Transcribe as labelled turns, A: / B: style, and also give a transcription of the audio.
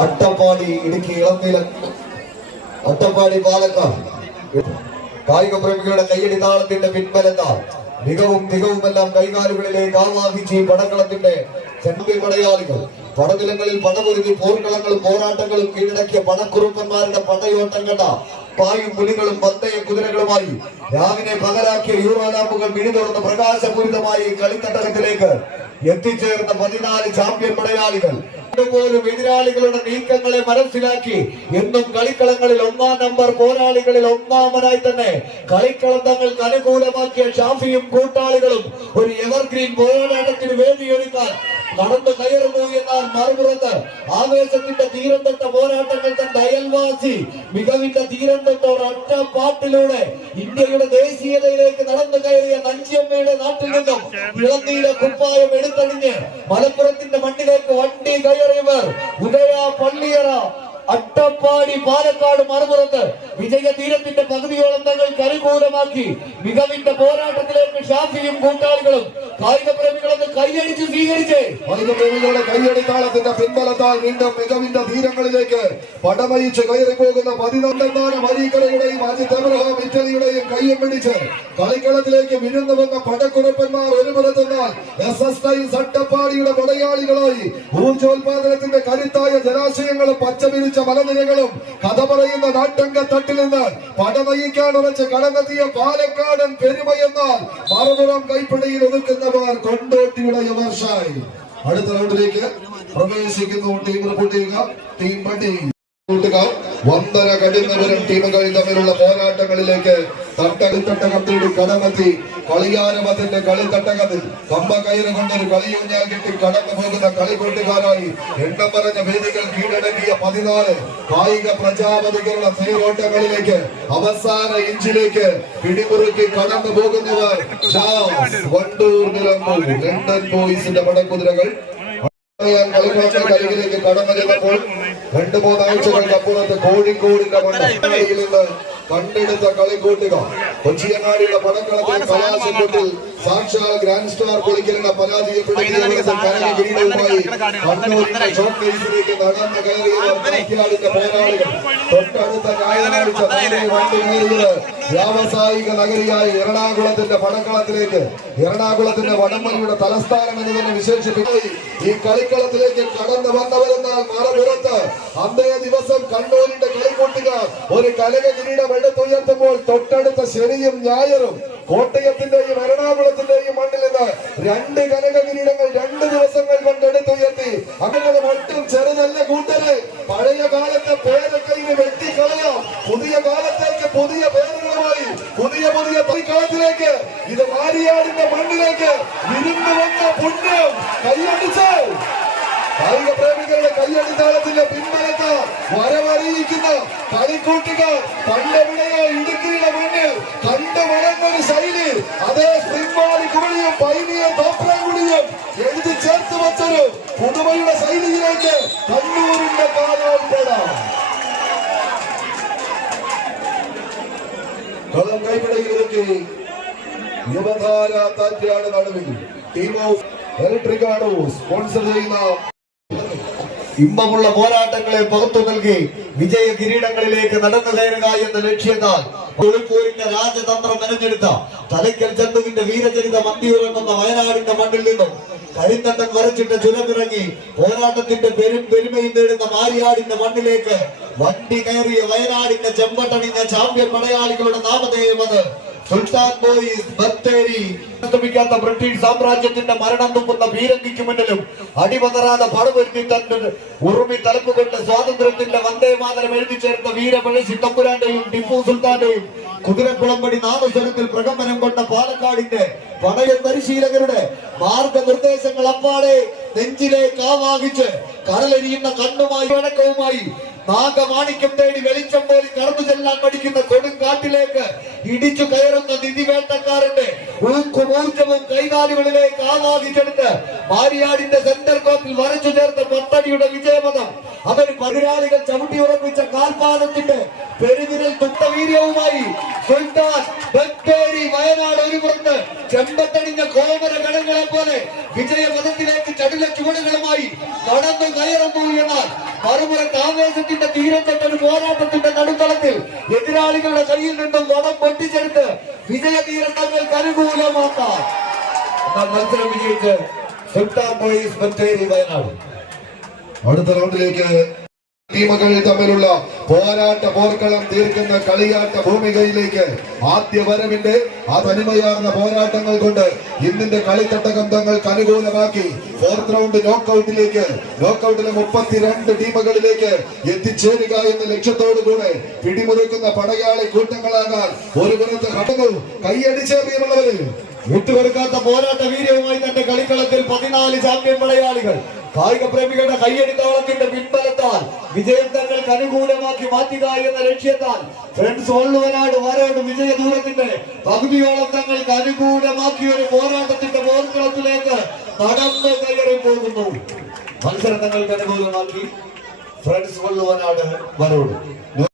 A: അട്ടപ്പാടി ഇടുക്കി ഇളംനില. അട്ടപ്പാടി പാലക്കാട്. കായിക പ്രേമികളുടെ കയ്യടി താളത്തിന്റെ പിൻബലത്താൽ മികവും മികവുമെല്ലാം കൈകാലുകളിലേക്ക് ആവാഹിച്ച് പടക്കളത്തിന്റെ ചെമ്പി പടയാളികൾ പടനിലങ്ങളിൽ പടപൊരുതി പോർക്കളങ്ങളും പോരാട്ടങ്ങളും കീഴടക്കിയ പടക്കുറുപ്പന്മാരുടെ പടയോട്ടം കണ്ട പായും പുലികളും പന്തയ കുതിരകളുമായി രാവിലെ പകലാക്കിയ യൂറോലാമ്പുകൾ മിഴിതുറന്ന് പ്രകാശപൂരിതമായി ഈ കളിത്തട്ടകത്തിലേക്ക് എത്തിച്ചേർന്ന പതിനാല് ചാമ്പ്യൻ പടയാളികൾ അതുപോലും എതിരാളികളുടെ നീക്കങ്ങളെ മനസ്സിലാക്കി എന്നും കളിക്കളങ്ങളിൽ ഒന്നാം നമ്പർ പോരാളികളിൽ ഒന്നാമനായി തന്നെ കളിക്കളം തങ്ങൾക്ക് അനുകൂലമാക്കിയ ഷാഫിയും കൂട്ടാളികളും ഒരു എവർഗ്രീൻ പോരാട്ടത്തിന് വേദിയൊരുക്കാൻ നടന്നു കയറുന്നു എന്നാൽ മറുപുറത്ത് ആവേശത്തിന്റെ തീരം തൊട്ട പോരാട്ടങ്ങൾ തന്റെ അയൽവാസി മികവിന്റെ തീരം തൊട്ട ഒരൊറ്റ പാട്ടിലൂടെ ഇന്ത്യയുടെ ദേശീയതയിലേക്ക് നടന്നു കയറിയ നഞ്ചിയമ്മയുടെ നാട്ടിൽ നിന്നും ഇളനീല കുപ്പായം എടുത്തണിഞ്ഞ് മലപ്പുറത്തിന്റെ മണ്ണിലേക്ക് വണ്ടി കയറിയവർ ഉദയ പള്ളിയറ അട്ടപ്പാടി പാലക്കാട് മറുപുറത്ത് വിജയ തീരത്തിന്റെ പകുതിയോളം തങ്ങൾക്ക് അനുകൂലമാക്കി മികവിന്റെ പോരാട്ടത്തിലേക്ക് ഷാഫിയും കൂട്ടാളികളും കായിക പ്രേമികളൊന്ന് കൈയടിച്ച് സ്വീകരിച്ച്
B: കായിക പ്രേമികളുടെ കൈയടിത്താളത്തിന്റെ പിൻബലത്താൽ വീണ്ടും മികവിന്റെ തീരങ്ങളിലേക്ക് പടമയിച്ച് കയറി പോകുന്ന പതിനൊന്നാണ് മരീക്കരയുടെയും അജിത് ഇറ്റലിയുടെയും കയ്യം പിടിച്ച് കളിക്കളത്തിലേക്ക് വിരുന്നു വന്ന പടക്കുറപ്പന്മാർ ഒരു പുറത്തെന്നാൽ എസ് എസ് ഐ സട്ടപ്പാടിയുടെ പടയാളികളായി ഊർജോത്പാദനത്തിന്റെ കരുത്തായ ജലാശയങ്ങളും പച്ചപിരിച്ച മലനിരകളും കഥ പറയുന്ന നാട്ടങ്ക തട്ടിൽ നിന്ന് പടനയിക്കാൻ ഉറച്ച് കടന്നെത്തിയ പാലക്കാടൻ പെരുമയെന്നാൽ മറുപുറം കൈപ്പിടിയിൽ ഒതുക്കുന്നവർ കൊണ്ടോട്ടിയുടെ യവർഷായി അടുത്ത റൗണ്ടിലേക്ക് പ്രവേശിക്കുന്നു ടീം റിപ്പോർട്ട് ചെയ്യുക. ടീം പട്ടി. കൂട്ടുകാർ ഒന്നര കഠിനവരും ടീമുകൾ തമ്മിലുള്ള പോരാട്ടങ്ങളിലേക്ക് തട്ടകളിത്തട്ടകം തേടി കടമെത്തി. കളിയാരവത്തിന്റെ കളിത്തട്ടകത്തിൽ കമ്പ കയറ് കൊണ്ടൊരു കളിയൂഞ്ഞാൽ കിട്ടി കടന്നു പോകുന്ന കളിക്കൂട്ടുകാരായി എണ്ണം പറഞ്ഞ വേദികൾ കീഴടങ്ങിയ പതിനാല് കായിക പ്രജാപതികളുടെ തേരോട്ടങ്ങളിലേക്ക് അവസാന ഇഞ്ചിലേക്ക് പിടിമുറുക്കി കടന്നു പോകുന്നവർ വണ്ടൂർ നിലമ്പൂർ ലണ്ടൻ ബോയ്സിന്റെ പടക്കുതിരകൾ കളിക്കളത്തിന്റെ കരികിലേക്ക് കടന്നു ചെന്നപ്പോൾ രണ്ടു മൂന്നാഴ്ചകൾക്ക് അപ്പുറത്ത് കോഴിക്കോടിന്റെ മണ്ണിൽ നിന്ന് കണ്ടെടുത്ത കളിക്കൂട്ടുക കൊച്ചിയങ്ങാടിയുടെ പടക്കളത്തിൽ കലാശക്കൂട്ടിൽ സാക്ഷാൽ ഗ്രാൻഡ് സ്റ്റാർ പൊളിക്കലിനെ ഷോട്ട് കേസിലേക്ക് നടന്നു കാക്കിയാടിന്റെ പോരാളികൾ. തൊട്ടടുത്ത ഞായറാഴ്ച വ്യാവസായിക നഗരിയായ എറണാകുളത്തിന്റെ പടക്കളത്തിലേക്ക് എറണാകുളത്തിന്റെ വടംവലിയുടെ തലസ്ഥാനം എന്ന് തന്നെ വിശേഷിപ്പിച്ചു ഈ കളിക്കളത്തിലേക്ക് കടന്നു വന്നവരെന്നാൽ മറപുറത്ത് അന്നേ ദിവസം കണ്ണൂരിന്റെ കളിക്കൂട്ടുകാർ ഒരു കലക കിരീടം എടുത്തുയർത്തുമ്പോൾ തൊട്ടടുത്ത ശനിയും ഞായറും കോട്ടയത്തിന്റെയും എറണാകുളത്തിന്റെയും മണ്ണിൽ നിന്ന് രണ്ട് കനക കിരീടങ്ങൾ രണ്ട് ദിവസങ്ങൾ കൊണ്ട് എടുത്തുയർത്തി. അങ്ങനെ ഒട്ടും ചെറുതല്ല കൂട്ടര്. പഴയ കാലത്തെ പേരൊക്കെ ഇനി വെട്ടിക്കളയാം. പുതിയ കാലത്തേക്ക് പുതിയ പേരുകളുമായി പുതിയ പുതിയ കളിക്കളത്തിലേക്ക് ഇത് മാരിയാടിന്റെ മണ്ണിലേക്ക് വിരുന്ന് വന്ന പുണ്യം. കൈയടിച്ച്. കായിക കയ്യടിത്താളത്തിന്റെ പിൻബലത്ത് വരവറിയിക്കുന്ന കളിക്കൂട്ടുകൾ പണ്ടെവിടെയോ ഇടുക്കിയുടെ മുന്നിൽ കണ്ടു വളർന്നൊരു ശൈലി അതേ സ്പ്രിംഗ്വാളി കുമളിയും പൈനിയ തോപ്രാങ്കുടിയും എഴുതി ചേർത്ത് വെച്ചൊരു പുതുമയുടെ ശൈലിയിലേക്ക് കണ്ണൂരിന്റെ കാലോൾപ്പെടാം കളം കൈപ്പിടയിലേക്ക് യുവധാര താറ്റിയാണ് നടുവിൽ. ടീം ഓഫ് ഇലക്ട്രിക്കാണോ സ്പോൺസർ ചെയ്യുന്ന
A: ഇമ്പമുള്ള പോരാട്ടങ്ങളെ പുറത്തു നൽകി വിജയ കിരീടങ്ങളിലേക്ക് നടന്നു കയറുക എന്ന ലക്ഷ്യത്താൽ ഉളുപ്പൂരിന്റെ രാജതന്ത്രം മെനഞ്ഞെടുത്ത തലയ്ക്കൽ ചന്തുവിന്റെ വീരചരിത മന്തിയുറങ്ങുന്ന വയനാടിന്റെ മണ്ണിൽ നിന്നും കരിന്തണ്ടൻ വരച്ചിട്ട് ചുരമിറങ്ങി പോരാട്ടത്തിന്റെ പെരും പെരുമയും നേടുന്ന മാരിയാടിന്റെ മണ്ണിലേക്ക് വണ്ടി കയറിയ വയനാടിന്റെ ചെമ്പട്ടണിഞ്ഞ ചാമ്പ്യൻ പടയാളികളുടെ നാമധേയം അത്. സുൽത്താൻ ബോയ്സ് ബത്തേരി. അസ്തമിക്കാത്ത ബ്രിട്ടീഷ് സാമ്രാജ്യത്തിന്റെ മരണം തുമ്പുന്ന ഭീരങ്കിക്ക് മുന്നിലും അടിപതറാതെ പടവരുത്തി തന്റെ ഉറുമി തലപ്പുകൊണ്ട് സ്വാതന്ത്ര്യത്തിന്റെ വന്ദേ മാതരം എഴുതി ചേർത്ത വീരപഴശി തമ്പുരാന്റെയും ടിപ്പു സുൽത്താന്റെയും കുതിരക്കുളമ്പടി നാമസ്വരത്തിൽ പ്രകമ്പനം കൊണ്ട പാലക്കാടിന്റെ പടയ പരിശീലകരുടെ മാർഗനിർദ്ദേശങ്ങൾ അപ്പാടെ നെഞ്ചിലേക്ക് ആവാഹിച്ച് കടലെരിയുന്ന കണ്ണുമായി വഴക്കവുമായി നാഗമാണിക്യം തേടി വെളിച്ചം പോലും കടന്നു ചെല്ലാൻ പഠിക്കുന്ന കൊടുങ്കാട്ടിലേക്ക് ഇടിച്ചു കയറുന്ന നിധിവേട്ടക്കാരന്റെ ഊർജവും കൈകാലുകളിലേക്ക് ആവാഹിച്ചെടുത്ത് മാരിയാടിന്റെ സെന്റർ കോപ്പിൽ വരച്ചു ചേർത്ത കോമര കടങ്ങളെ പോലെ വിജയപഥത്തിലേക്ക് ചടുല ചുവടുകളുമായി നടന്നു കയറുന്നു എന്നാൽ മറുപുറത്ത് ആവേശത്തിന്റെ തീരം തൊട്ടൊരു പോരാട്ടത്തിന്റെ നടുത്തളത്തിൽ എതിരാളികളുടെ കയ്യിൽ നിന്നും വടം പൊട്ടിച്ചെടുത്ത് വിജയതീരം തങ്ങൾക്ക് അനുകൂലമാക്കാം. എന്നാൽ മത്സരം വിജയിച്ച് സുൽത്താൻ പോയി ബത്തേരി വയനാട്.
B: അടുത്ത റൗണ്ടിലേക്ക് ടീമുകൾ തമ്മിലുള്ള പോരാട്ട പോർക്കളം തീർക്കുന്ന കളിയാട്ട ഭൂമികയിലേക്ക് ആദ്യ വരവിന്റെ ആ തനിമയാർന്ന പോരാട്ടങ്ങൾ കൊണ്ട് ഇന്നിന്റെ കളിത്തട്ടകം തങ്ങൾക്ക് അനുകൂലമാക്കി ഫോർത്ത് റൗണ്ട് നോക്കൌട്ടിലേക്ക് നോക്കൌട്ടിലെ മുപ്പത്തിരണ്ട് ടീമുകളിലേക്ക് എത്തിച്ചേരുക എന്ന ലക്ഷ്യത്തോടു കൂടെ പിടിമുറുക്കുന്ന പടയാളി കൂട്ടങ്ങളാകാൻ ഒരു പുറത്ത് ഘടകവും കൈയടിച്ചേറിയുള്ളവരിൽ
A: വിട്ടുകൊടുക്കാത്ത പോരാട്ട വീര്യവുമായി തന്റെ കളിക്കളത്തിൽ പതിനാല് ചാമ്പ്യൻ മലയാളികൾ കായിക പ്രേമികളുടെ കയ്യടി താളത്തിന്റെ പിൻബലത്താൽ വിജയം തങ്ങൾക്ക് അനുകൂലമാക്കി മാറ്റുക എന്ന ലക്ഷ്യത്താൽ ഫ്രണ്ട്സ് ഉള്ളവനാട് വരോട് വിജയദൂരത്തിന്റെ പകുതിയോളം തങ്ങൾക്ക് അനുകൂലമാക്കിയ ഒരു പോരാട്ടത്തിന്റെ പോർക്കളത്തിലേക്ക് നടന്ന് കയറി പോകുന്നു. മത്സരം തങ്ങൾക്ക് അനുകൂലമാക്കി ഫ്രണ്ട്സ് ഉള്ളവനാട് വരോട്.